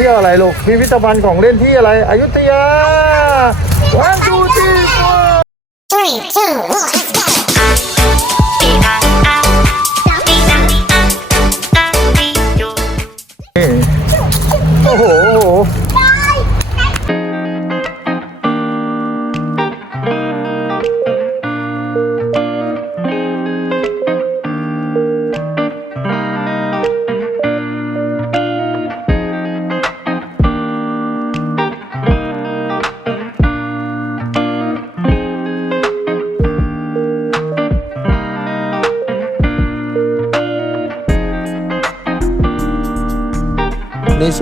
ที่ยวอะไรลูกพิพิธภัณฑ์ของเล่นที่อะไรอยุธยาวันทูที Three, two, one,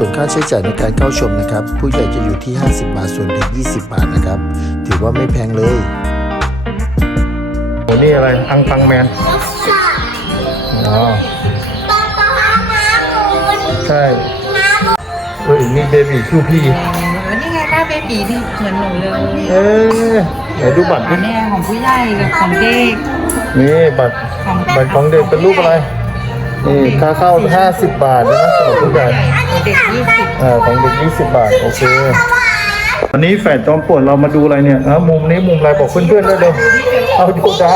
ส่วนค่าใช้จ่ายในการเข้าชมนะครับ ผู้ใหญ่จะอยู่ที่ 50 บาทส่วนเด็ก 20 บาทนะครับ ถือว่าไม่แพงเลยโอ้นี่อะไร อังปังแมนอ๋อใช่เฮ้ยนี่เบบีคิวพีเออนี่ไงหน้าเบบีที่เหมือนหนูเลยเอ๊ะไหนดูบัตรดิอันนี้ของผู้ใหญ่กับของเด็กนี่บัตรบัตรของเด็กเป็นรูปอะไรนี่ค่าเข้า 50 บาทนะสำหรับผู้ใหญ่ เด็กยี่สิบอ่าของเด็ก20 บาท โอเค วันนี้แฝดจอมป่วนเรามาดูอะไรเนี่ยอะมุมนี้มุมอะไรบอกเพื่อนๆด้วยเลยเอาดูดา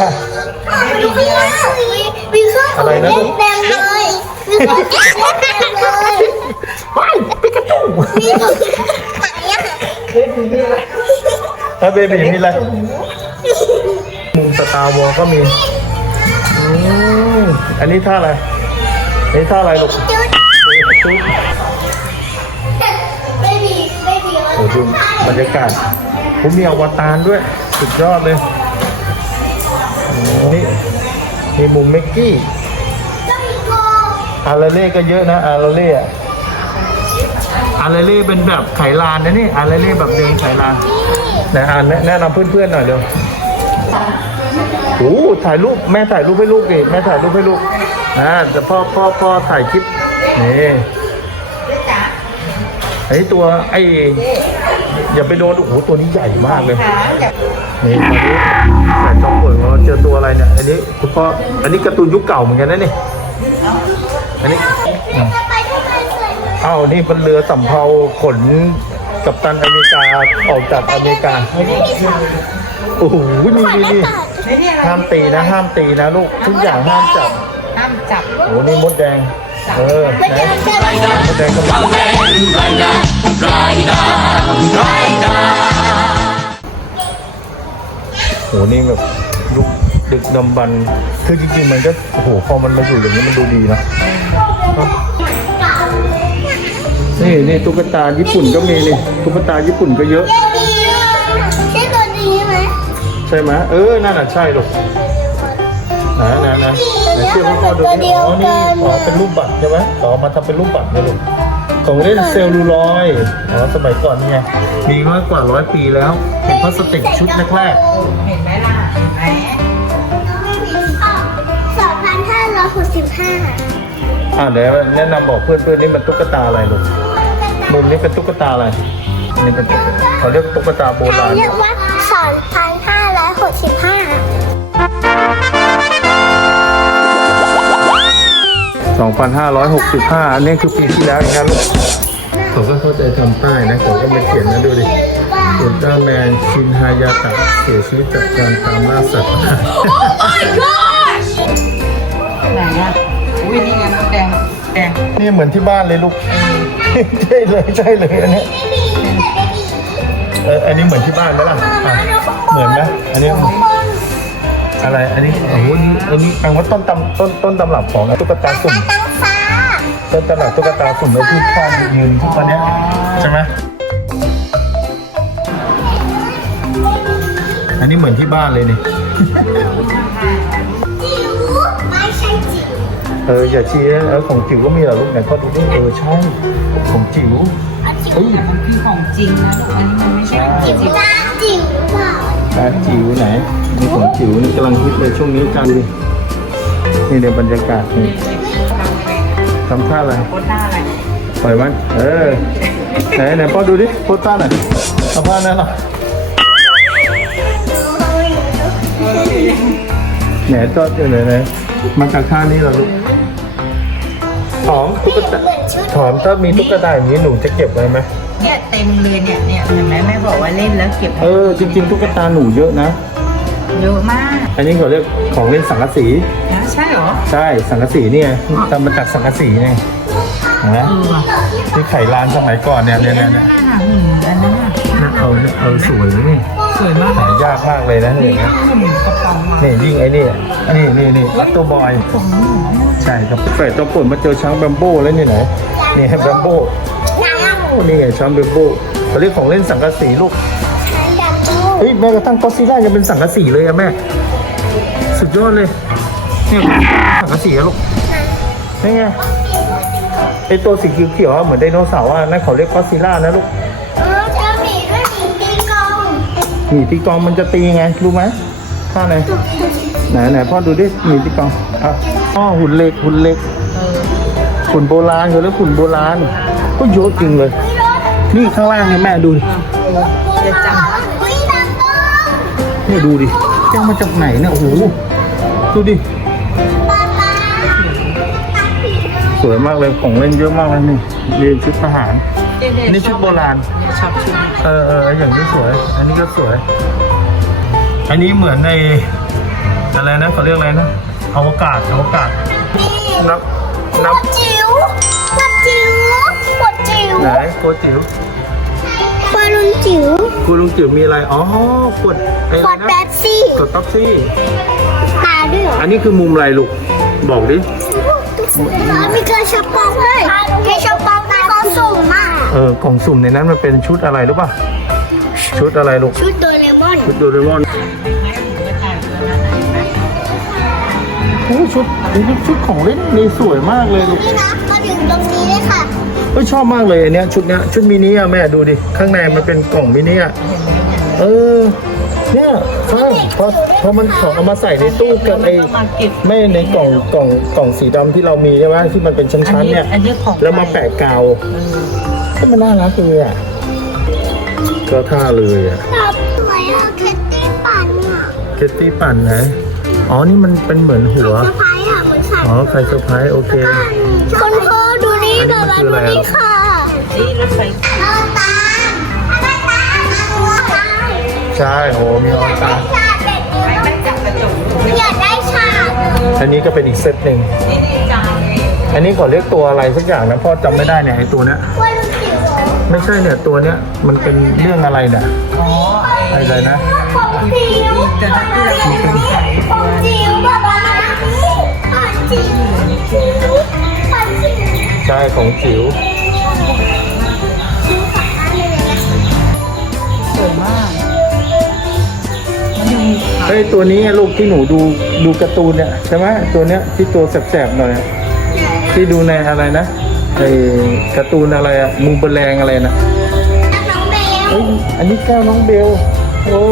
อะไรนะลูกเต็มเลยมีของเต็มเลยว้ายปิกาจูมีของไหนอะแล้วเบบีมีอะไร มุมสตาร์วอลก็มีอืมอันนี้ท่าอะไรอันนี้ท่าอะไรลูก จุด จุ๊บเบ บรรยากาศผมมีอวตารด้วย สุดยอดเลย นี่มีมุมเมกกี้อาราเล่ก็เยอะนะอาราเล่อาราเล่เป็นแบบไขลานนะนี่อาราเล่แบบเดินไขลานนะอ่านแนะนำเพื่อนๆหน่อยเร็วโอ้ถ่ายรูปแม่ถ่ายรูปให้ลูกดิแม่ถ่ายรูปให้ลูกอ่าแต่พ่อพ่อพ่อถ่ายคลิปนี่ไอตัวไอ อย่าไปโดนโอ้โหตัวนี้ใหญ่มากเลยนี่ตอนนี้แต่จอมป่วยของเราเจอตัวอะไรเนี่ยอันนี้คุณพ่ออันนี้การ์ตูนยุคเก่าเหมือนกันนะนี่อันนี้อะไปทำไมสวยเลยอ้าวนี่เป็นเรือสำเภาขนกัปตันอเมริกาออกจากอเมริกาโอ้โหนี่นี่นี่ไม่นี่อะไรห้ามตีนะ ห้ามตีนะลูกทุกอย่างห้ามจับห้ามจับ โอ้โหนี่มดแดง เออมันไหนจะมันจะมดแดงกำลัง โอ้โหนี่แบบลูกดึกดำบรรพ์คือจริงๆมันก็โอ้โหพอมันมาอยู่อย่างนี้มันดูดีนะนี่นี่ตุ๊กตาญี่ปุ่นก็มีนี่ตุ๊กตาญี่ปุ่นก็เยอะเบบีใช่ตัวนี้ไหมใช่ไหมเออนั่นน่ะใช่ลูกนะนะนะไหนเชื่อพ่อพ่อดูนี่อ๋อนี่อ๋อเป็นรูปบัตรใช่ไหมต่อมาทำเป็นรูปบัตรนะลูกของเล่นเซลลูลอยด์อ๋อสมัยก่อนนี่ไง มีมากกว่าร้อยปีแล้ว เป็นพลาสติกชุดแรกเห็นไหมล่ะเห็นไหมสองพันห้าร้อยหกสิบห้าๆอ่าเดี๋ยวแนะนำบอกเพื่อนๆนี่มันตุ๊กตาอะไรลูกมุมนี้เป็นตุ๊กตาอะไรนี่เป็นเขาเรียกตุ๊กตาโบราณ เรียกว่าสองพันห้าร้อยหกสิบห้า2,565อันนี้คือปีที่แล้วเองนะลูก เขาก็เข้าใจทำป้ายนะเขาก็มาเขียนนะดูดิอุลตร้าแมนชินฮายาตะเสียชีวิตจากการตามล่าสัตว์ไหนอะอุ้ยนี่ไงน้ำแดงแดงนี่เหมือนที่บ้านเลยลูก ใช่เลยใช่เลยอันนี้เอออันนี้เหมือนที่บ้านไหมล่ะอะเหมือนไหมอันนี้อะไร อันนี้โอ้โหนี่อันนี้แปลว่าต้นตำต้นต้นตำรับของตุ๊กตาสุ่ม ตั้งฟ้าต้นตำรับตุ๊กตาสุ่มแล้วที่ข้ามยืนทุกวันเนี้ยใช่ไหมอันนี้เหมือนที่บ้านเลยนี่จิ๋วไม่ใช่จิ๋วเอออย่าชี้นะเออของจิ๋วก็มีเหรอลูกไหนก็ดูดิเออใช่ของจิ๋วเฮ้ยมันคือของจริงนะลูกอันนี้มันไม่ใช่ของจริงจ้าจิ๋วเปล่าตาจิ๋วไหนนี่ของจิ๋วนี่กำลังฮิตเลยช่วงนี้กันดินี่ในบรรยากาศนี่ ทำท่าอะไรโคตรน่าอะไรปล่อยมัน เออ ไหนไหนพ่อดูดิโพสท่าหน่อยเอาผ้านั่นหรอไหนจอดอยู่ไหนไหนมาจากท่านี้เหรอลูกหอมตุ๊กตาเหมือนชุดหอมถ้ามีตุ๊กตาอย่างนี้หนูจะเก็บไว้ไหมเนี่ยเต็มเลยเนี่ยเนี่ยเห็นไหมแม่บอกว่าเล่นแล้วเก็บ เออจริง ๆ ตุ๊กตาหนูเยอะนะ เยอะมากอันนี้เขาเรียกของเล่นสังกะสี นะใช่เหรอใช่สังกะสีเนี่ยทำมาจากสังกะสีไงเห็นไหมเออว่ะนี่ไข่ลานสมัยก่อนเนี่ยเนี่ยเนี่ยเนี่ยน่าหุ่นอันนั้นน่ะเอาเอาสวยเลยนี่สวยมากหายากมากเลยนะเนี่ยหุ่นกระป๋องมานี่ยิ่งไอ้นี่นี่นี่นี่ลัตโตบอย ของหนูใช่ครับแฝดตัวผลมาเจอช้างแบมโบ้แล้วนี่ไหนนี่แบมโบ้โอ้นี่ไงช้างแบมโบ้เขาเรียกของเล่นสังกะสีลูกช้างดำตู้เฮ้ยแม้กระทั่งก็อดซิลล่ายังเป็นสังกะสีเลยอะแม่ สุดยอดเลยเนี่ยสังกะสีอะลูกนี่ไงไอตัวสีเขียวๆอะเหมือนไดโนเสาร์อะนั่นเขาเรียกก็อดซิลล่านะลูกเออจะมีด้วยหมีตีกลองหมีตีกลองมันจะตีไงรู้ไหมท่าไหนไหนไหนพ่อดูดิหมีตีกลองอะอ๋อหุ่นเหล็กหุ่นเหล็กเออหุ่นโบราณเขาเรียกหุ่นโบราณก็เยอะจริงเลย นี่ข้างล่างเนี่ยแม่ดูดิ นี่ดูดิแจ้งมาจากไหนเนี่ยโอ้โหดูดิป๊าป๊าสวยมากเลยของเล่นเยอะมากเลยนี่นี่ชุดทหารำอันนี้ชุดโบราณเนี่ยชอบชุดนี้เออเอออย่างนี้สวย อันนี้ก็สวย อันนี้เหมือนในอะไรนะเขาเรียกอะไรนะอวกาศอวกาศนี่นับขนัวบดจิ๋วขวดจิ๋วขวดจิ๋วไหนโกจิ๋วบอลลูน จิ๋วคุณลุงจิ๋วมีอะไร อ๋อ ขวดไอ้ขอะวไรดนะแป๊บซี่ขวดต๊อกซี่ ตาด้วยเหรออันนี้คือมุมอะไรลูก บอกดิ มีกระชับปองด้วยกระชับปองที่เขาส่งมาเออกล่องสุ่มในนั้นมันเป็นชุดอะไรรู้ป่ะ ชุดอะไรลูก ชุดโดเรมอน ชุดโดเรมอนแม่หนูจะถ่ายตัวนั้นนะเห็นไหมโอ้ชุดนี่ชุดของเล่นนี่สวยมากเลยลูก นี่นะมาถึงตรงนี้เลยค่ะ เฮ้ยชอบมากเลยอันเนี้ยชุดเนี้ยชุดมินิอะแม่ดูดิ ข้างในมันเป็นกล่องมินิอะเออ เนี่ยฟ้าพอพอมันของเอามาใส่ในตู้กับไอ้ต้องมาเก็บไม่ในกล่องกล่องกล่องสีดำที่เรามีใช่ไหมที่มันเป็นชั้นๆเนี่ย อันนี้ของแล้วมาแปะกาวเออก็มันน่ารักเลยอะก็ท่าเลยอะครับสวยอะแคตตี้ปั่นอะเคตตี้ปั่นนะ อ๋อนี่มันเป็นเหมือนหัวสะพายอะเหมือนสัตว์อ๋อใครเซอร์ไพรส์โอเคคุณพ่อดู นี่เดี๋ยวมาดูนี่ค่ะนี่รถไฟเอาตาอะไรตาตัวตาใช่โหมีออนตาชาติแบบนี้ไม่ไม่จับกระจกอยากได้ชาติอันนี้ก็เป็นอีกเซตหนึ่งนี่นี่จานเลยอันนี้เขาเรียกตัวอะไรสักอย่างนะพ่อจำไม่ได้เนี่ยไอตัวเนี้ยว่าลูกจิ๋วเหรอไม่ใช่เนี่ยตัวเนี้ยมันเป็นเรื่องอะไรเนี่ยอ๋ออะไรนะของจิ๋วจะนักเรียนที่เป็นสายของจิ๋วบ้าบ้าของจิ๋วจิ๋วของจิ๋วใช่ของจิ๋วสวยมากมันยังมีขาเฮ้ยตัวนี้ไงลูกที่หนูดูดูการ์ตูนเนี่ยใช่ไหมตัวเนี้ยที่ตัวแสบๆหน่อยอะที่ดูในอะไรนะไอการ์ตูนอะไรอะมูเบลแรงอะไรนะน้องเบลเฮ้ยอันนี้แก้วน้องเบลโอ้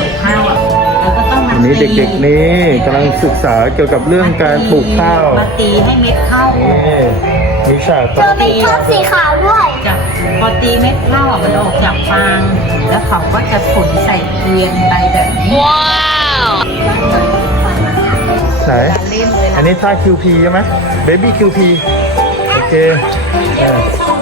ก่อนจะเกี่ยวข้าวอะเราก็ต้องมาอันนี้เด็กๆนี่กำลังศึกษาเกี่ยวกับเรื่องการปลูกข้าว มาตีให้เม็ดข้าวอนี่อกมีฉากเจอเป็นข้าวสีขาวด้วย จากพอตีเม็ดข้าวอะมันออกจากฟาง แล้วเขาก็จะขนใส่เกวียนไปแบบนี้ ไหนการเล่นเวลาอันนี้ท่า QP ใช่ไหม Baby QP โอเคอ่า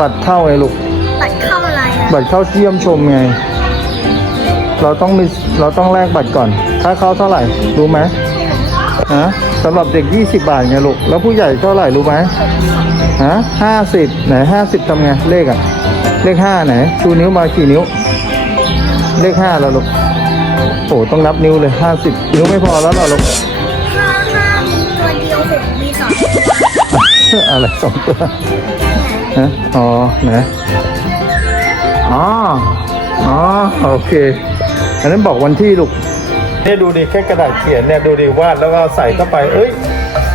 บัตรเข้าไงลูก บัตรเข้าอะไรอะบัตรเข้าเยี่ยมชมไง เราต้องมีเราต้องแลกบัตรก่อน ถ้าเข้าเท่าไหร่ รู้ไหมฮะสำหรับเด็ก 20 บาทไงลูก แล้วผู้ใหญ่เท่าไหร่รู้ไหมฮะห้าสิบไหนห้าสิบทำไง เลขอะเลขห้าไหน ชูนิ้วมากี่นิ้ว เลขห้าแล้วลูกโอ้ต้องนับนิ้วเลยห้าสิบนิ้วไม่พอแล้วเหรอลูกห้าห้ามีตัวเดียวหกมีสองตัวอะไรสองตัว ฮะอ๋อไหนอ๋ออ๋อโอเค อันนั้นบอกวันที่ลูกเนี่ยดูดิแค่กระดาษเขียนเนี่ยดูดิวาดแล้วก็ใส่เข้าไป เอ้ย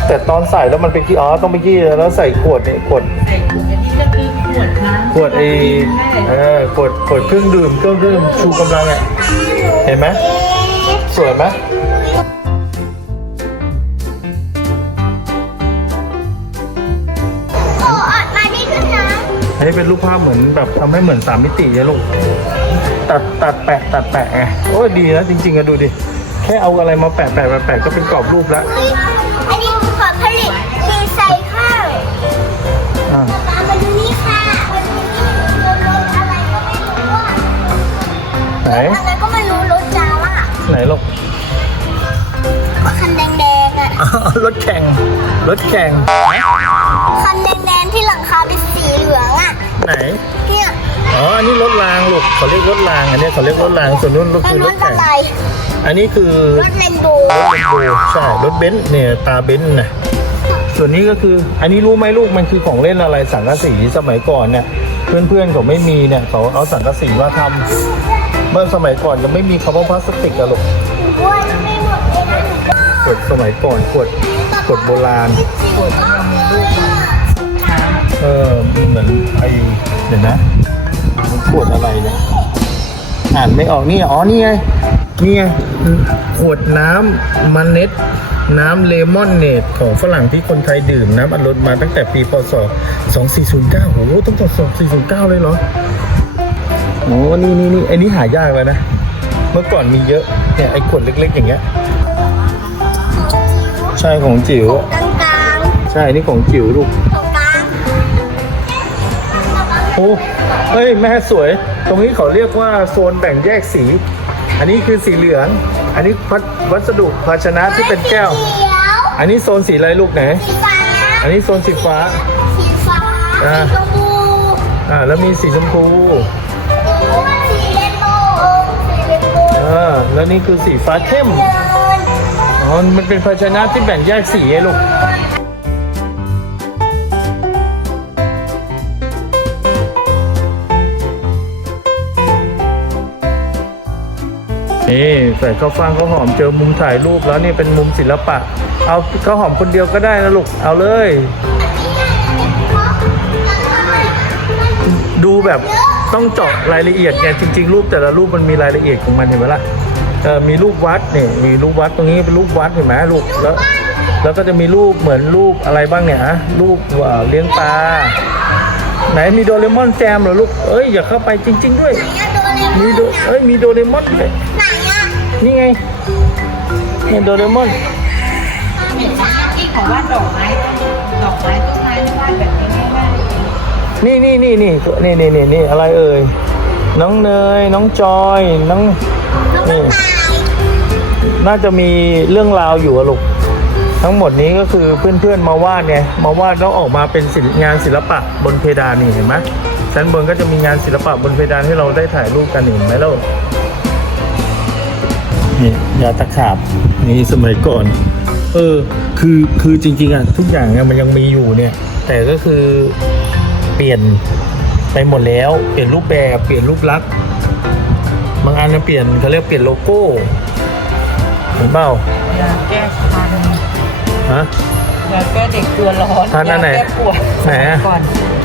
แต่ตอนใส่แล้วมันไปกี้อ๋อต้องไปกี้แล้วใส่ขวดเนี่ยขวดใส่ขวดอันนี้ก็คือขวดน้ำขวดไอเออขวดขวดเครื่องดื่มเครื่องดื่มชูกำลังอะเห็นไหมสวยไหม อันนี้เป็นรูปภาพเหมือนแบบทำให้เหมือนสามมิติเลยลูกตัดตัดแปะตัดแปะไงโอ้ยดีนะจริงๆอะดูดิแค่เอาอะไรมาแปะแปะแปะแปะก็เป็นกรอบรูปแล้วำอันนี้ขอผลิตดีไซน์ข้าวอ่าตามมาดูนี่ค่ะมาดูนี่รถอะไรก็ไม่รู้ว่าไหนอะไรก็ไม่รู้รถจาว่าไหนลูกคันแดงๆอะอ๋อรถแข่งรถแข่งคันแดง นนี้รถรางลูกเขาเรียกรถราง อันนี้เขาเรียกรถราง ส่วนนู้นก็แล้วคือรรถถแข่อะงไรอันนี้คือรถเรนโบรถเรนโบว์ใช่ รถเบนซ์เนี่ยตาเบนซ์นะส่วนนี้ก็คือ อันนี้รู้ไหมลูกมันคือของเล่นอะไรสังกะสีสมัยก่อนเนี่ย เพื่อนๆเขาไม่มีเนี่ยเขาเอาสังกะสีมาทำเมื่อสมัยก่อนยังไม่มีคำว่าพลาสติกอะลูกด้วยไม่หมดเลยนะหนูขวดสมัยก่อนขวดขวดโบราณขวดเลยอะเออเหมือนไอเดี๋ยวนะมัน ขวดอะไรเนี่ยอ่านไม่ออกนี่อ๋อนี่ไงนี่ไงขวดน้ำมันเน็ตน้ำเลมอนเนตของฝรั่งที่คนไทยดื่มน้ำอัดลมมาตั้งแต่ปีพศ 2409โอ้โหตั้งแต่2409 เลยเหรอโอ้นี่นี่นี่ไอ้นี่หายากแล้วนะ เมื่อก่อนมีเยอะเนี่ยไอ้ขวดเล็ก ๆ อย่างเงี้ยใช่ของจิ๋วกลางกลางใช่นี่ของจิ๋วลูกๆตรงกลางโอ้ เฮ้ยแม่สวย ตรงนี้เขาเรียกว่าโซนแบ่งแยกสี อันนี้คือสีเหลือง อันนี้พัดวัสดุภาชนะที่เป็นแก้วสีเขียวอันนี้โซนสีอะไรลูกไหนสีฟ้าอันนี้โซนสีฟ้า สีฟ้าอ่าสีชมพูอ่าแล้วมีสีชมพูสีเรนโบว์สีเรนโบว์อ่าแล้วนี่คือสีฟ้าเข้มเงินอ๋อมันเป็นภาชนะที่แบ่งแยกสีไงลูก นี่ใส่ข้าวฟ่างข้าวหอมเจอมุมถ่ายรูปแล้วนี่เป็นมุมศิลปะ เอาข้าวหอมคนเดียวก็ได้นะลูกเอาเลย ดูแบบต้องเจาะรายละเอียดไงจริง ๆ รูปแต่ละรูปมันมีรายละเอียดของมันเห็นไหมล่ะเออมีรูปวัดนี่มีรูปวัดตรงนี้เป็นรูปวัดเห็นไหมลูกแล้วแล้วก็จะมีรูปเหมือนรูปอะไรบ้างเนี่ยฮะรูปว่าเลี้ยงปลาไหนมีโดเรมอนแจมเหรอลูกเอ้ยอย่าเข้าไปจริง ๆ ด้วยมีโดเอ้ยมีโดเรมอนด้วย นอะนี่ไงเนี่ยโดเรมอนเห็นไหมที่เขาว่าดอกไม้ดอกไม้ต้นไม้วาดแบบนี้ง่ายๆนี่นี่นี่นี่นี่นี่นี่นี่อะไรเอ่ยน้องเนยน้องจอยน้องนี่น่าจะมีเรื่องราวอยู่อะลูกทั้งหมดนี้ก็คือเพื่อนๆมาวาดไงมาวาดแล้วออกมาเป็นศิลป์งานศิลปะบนเพดานนี่เห็นไหมชั้นบนก็จะมีงานศิลปะบนเพดานให้เราได้ถ่ายรูปกันเห็นไหมลูก นี่ยาตะขาบนี่สมัยก่อน เออ คือคือจริง ๆอะทุกอย่างอะมันยังมีอยู่เนี่ย แต่ก็คือเปลี่ยนไปหมดแล้ว เปลี่ยนรูปแบบเปลี่ยนรูปลักษณ์บางอันก็เปลี่ยนเขาเรียกเปลี่ยนโลโก้เห็นเปล่ายาแก้คันฮะยาแก้เด็กตัวร้อนทานอันไหนยาแก้ปวดไหนอะก่อน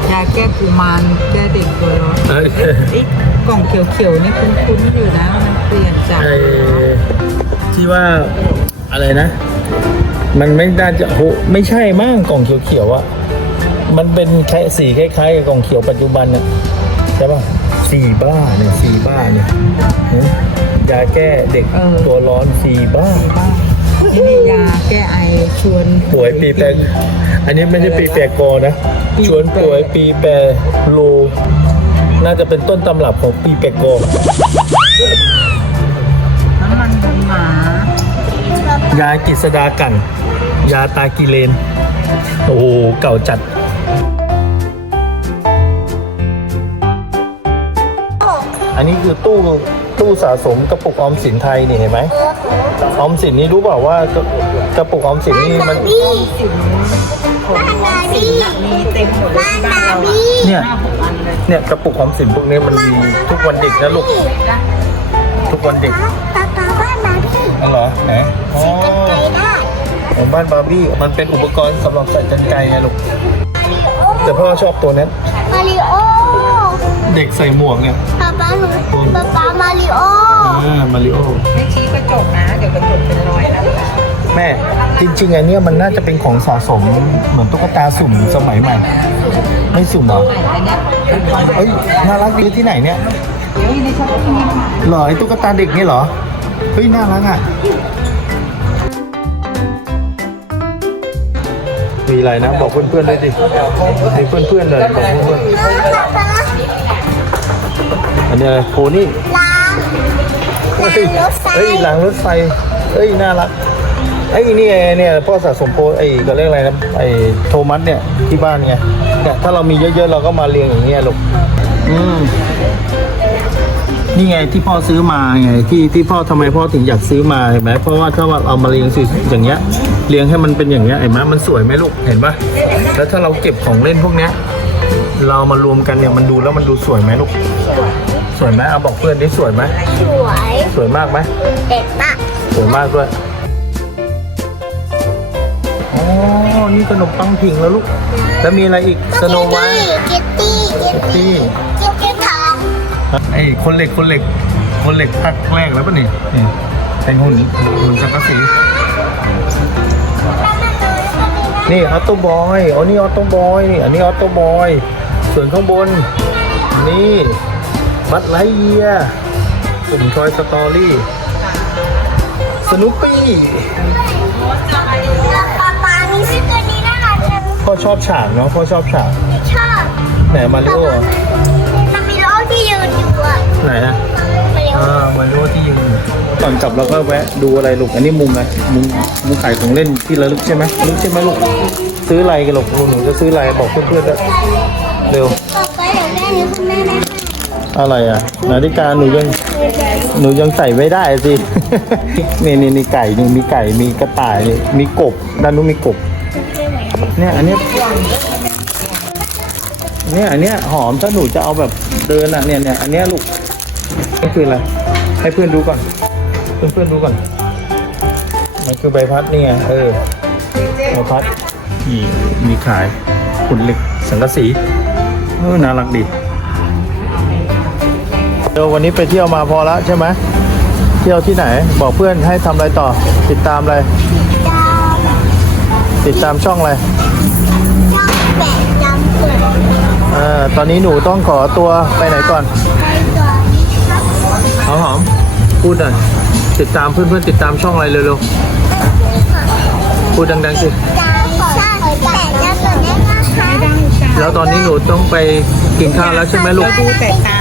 ยาแก้กุมารแก้เด็กตัวร้อนเอ้ยเอ๊ะกล่องเขียวๆนี่คุ้นๆอยู่นะมันเปลี่ยนจากไอ้ที่ว่าอะไรนะ มันไม่น่าจะโหไม่ใช่มั้งกล่องเขียวๆอะมันเป็นแค่สีคล้ายๆกับกล่องเขียวปัจจุบันน่ะใช่ป่ะสีบ้าเนี่ยสีบ้าเนี่ยหึยาแก้เด็กตัวร้อนสีบ้า บ้าง นี่นี่ยาแก้ไอชวนป่วยปีแปดอันนี้ไม่ใช่ปีแปดกอนะ ชวนป่วยปีแปดโล น่าจะเป็นต้นตำรับของปีแปดกอน้ำมันหมายากิษดากัน ยาตากิเลน โอ้โหเก่าจัดอันนี้คือตู้ ตู้สะสมกระปุกออมสินไทยนี่เห็นไหมออมสินนี่รู้เปล่าว่ากระกระปุกออมสินนี่มันบี้สินผลบ้านสิบานร์บี้น่ะมีเต็มหมดเลยบ้านที่บาบ้านเราร์บี้เนี่ยห้าหกอันเลยเนี่ยกระปุกออมสินพวกนี้มันมีทุกวันเด็กนะลูกทุกวันเด็กตาตาบ้านบาร์บี้อ๋อเหรอของบ้านบาร์บี้มันเป็นอุปกรณ์สำหรับใส่กันไกรไงลูกแต่พ่อชอบตัวนั้นมาริโอ เด็กใส่หมวกเนี่ยป๊าป๊าหนูป๊าป๊ามาริโออ่ามาริโอไม่ชี้กระจกนะ เดี๋ยวกระจกเป็นรอยนะแม่จริงๆอันเนี้ยมันน่าจะเป็นของสะสมเหมือนตุ๊กตาสุ่มสมัยใหม่ ไม่สุ่มเหรออันเนี้ยเอ้ยน่ารักดีที่ไหนเนี่ยนี่ในช้อปปิ้งนี่ค่ะเหรอไอ้ตุ๊กตาเด็กนี่เหรอเฮ้ยน่ารักอะมีอะไรนะบอกเพื่อนๆด้วยดิมีเพื่อนๆเลยบอกเพื่อนๆ อันนี้อะไรโพนี่ล้างเฮ้ยรถไฟเฮ้ยหลังรถไฟเฮ้ยน่ารักไอ้ยนี่ไงเนี่ยพ่อสะสมโพไอ้ก็เรียกอะไรนะไอ้โทมัสเนี่ยที่บ้านไงเนี่ยถ้าเรามีเยอะๆเราก็มาเรียงอย่างเงี้ยลูกอืมนี่ไงที่พ่อซื้อมาไงที่ที่พ่อทำไมพ่อถึงอยากซื้อมาเห็นไหมเพราะว่าถ้าว่าเอามาเรียงสิอย่างเงี้ยเรียงให้มันเป็นอย่างเงี้ยเห็นไหมมันสวยไหมลูกเห็นปะแล้วถ้าเราเก็บของเล่นพวกเนี้ย เรามารวมกันเนี่ยมันดูแล้วมันดูสวยไหมลูก สวยไหมเอาบอกเพื่อนดิสวยไหมสวยสวยมากไหมเด็กมากสวยมากด้วยอ๋อนี่ขนมปังผิงแล้วลูก แล้วมีอะไรอีกสโนไวท์กิตตี้กิตตี้ที่กิตตี้ทองไอ้คนเหล็กคนเหล็ก คนเหล็กภาคแรกแล้วป่ะนี่นี่เป็นหุ่นหุ่นสังกะสีนี่ออโต้บอยอ๋อนี่ออโต้บอยนี่อันนี้ออโต้บอยส่วนข้างบน นี่ บัตไลเยียกลุ่มทอยสตอรี่ สนุปปี้ป๊าป๊ามีชื่อตัวนี้น่ารักจังพ่อชอบฉากเนาะพ่อชอบฉาก ชอบไหนมาริโออะมันมีโลกที่ยืนอยู่อะไหนอะมาริโออ่ามาริโอที่ยืนอยู่ก่อนกลับเราก็แวะดูอะไรลูก อันนี้มุมอะไรมุมมุมขายของเล่นที่ระลึกใช่ไหมระลึกใช่ไหมลูก ซื้ออะไรกันลูกหนูจะซื้ออะไรบอกเพื่อนๆด้วย อะไรอะ นาฬิกาหนูยังหนูยังใส่ไม่ได้สิ นี่นี่นี่ไก่นี่มีไก่มีกระต่ายนี่มีกบด้านนู้นมีกบ เนี่ยอันเนี้ยเนี่ยอันเนี้ยหอมถ้าหนูจะเอาแบบเดินอะเนี่ยเนี่ยอันเนี้ยลูกนี่คืออะไรให้เพื่อนดูก่อน เพื่อนเพื่อนดูก่อน มันคือใบพัดนี่ไงเออใบพัดมีมีขายขุนเหล็กสังกะสีเออน่ารักดี เดี๋ยววันนี้ไปเที่ยวมาพอละใช่ไหมเที่ยวที่ไหน บอกเพื่อนให้ทำอะไรต่อ ติดตามอะไรดาวติดตามช่องอะไรช่องแปดจำเปิดเอ่อตอนนี้หนูต้องขอตัวไปไหนก่อนไปก่อนหอมหอมพูดหน่อยติดตามเพื่อนๆติดตามช่องอะไรเร็วๆพูดดังๆสิดาวขอแต่จะเปิดได้นะคะแล้วตอนนี้หนูต้องไปกินข้าวแล้วใช่ไหมลูก ดูแต่ตา